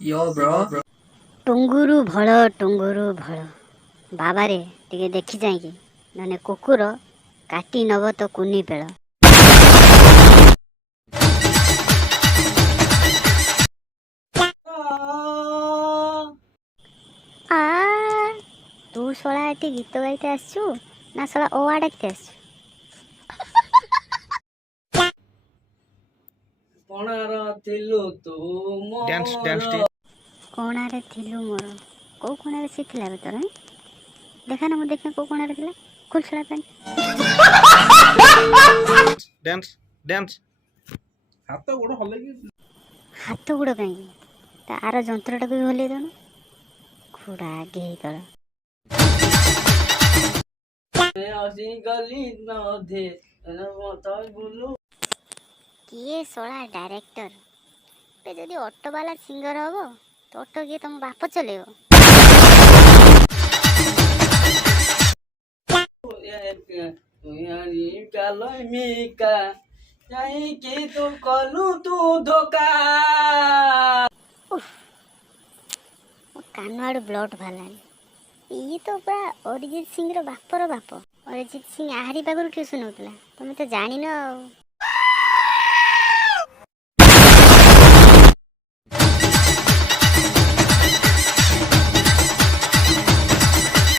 Yo, bro. Tunguru ଭଳ ବାବାରେ ଟିକେ ଦେଖି ଯାଇକି ନହେଲେ କୁକୁର କାଟି ନବ ତ କୁନି ପେଳ। ଆ ତୁ ଶଳା ଏଠି ଗୀତ ଗାଇତେ ଆସିଛୁ ନା ଶଳା ଓ ଆ ଡାକିତେ ଆସିଛୁ? କଣାର ଥିଲୁ ତୁ ଡ୍ୟାନ୍ସ ଡ୍ୟାନ୍ସ ମୋର। ଟିକେ କଣାରେ ଥିଲୁ ମୋର, କୋଉ କଣାରେ ସେ ଥିଲା ବେ ତୋର? ଦେଖା ନା ମୁଁ ଦେଖିବା କୋଉ କଣାରେ ଥିଲା। ଖୋଲ ଶଳା ପ୍ୟାଣ୍ଟ। Dance dance. ହାତ ଗୋଡ ହଲେଇକି ହାତ ଗୋଡ଼ କାହିଁକି? ତା ଆର ଯନ୍ତ୍ରଟାକୁ ବି ହଲେଇ ଦଉନ। ଖୁଡ଼ା ଆଗେ ହେଇଗଲ। ଗଲି ନଧେ ମତ ବୁଲୁ। କିଏ ଶଳା ଡାଇରେକ୍ଟର? ଏବେ ଯଦି ଅଟୋବାଲା ସିଙ୍ଗର ହବ ତ ଅଟୋ କିଏ ତମ ବାପ ଚଲେଇବ? କାଲମିକା ଯାଇକି ତୁ କଲୁ ତୁ ଧୋକା। ମୋ କାନ ଆଡ଼ୁ ବ୍ଲଡ଼ ବାହାରିଲାଣି। ଇଏ ତ ପୁରା ଅରିଜିତ ସିଂର ବାପର ବାପ। ଅରିଜିତ ସିଂ ଆହାରି ପାଖରୁ ଟ୍ୟୁସନ୍ ହେଉଥିଲା, ତମେ ତ ଜାଣିନ ଆଉ।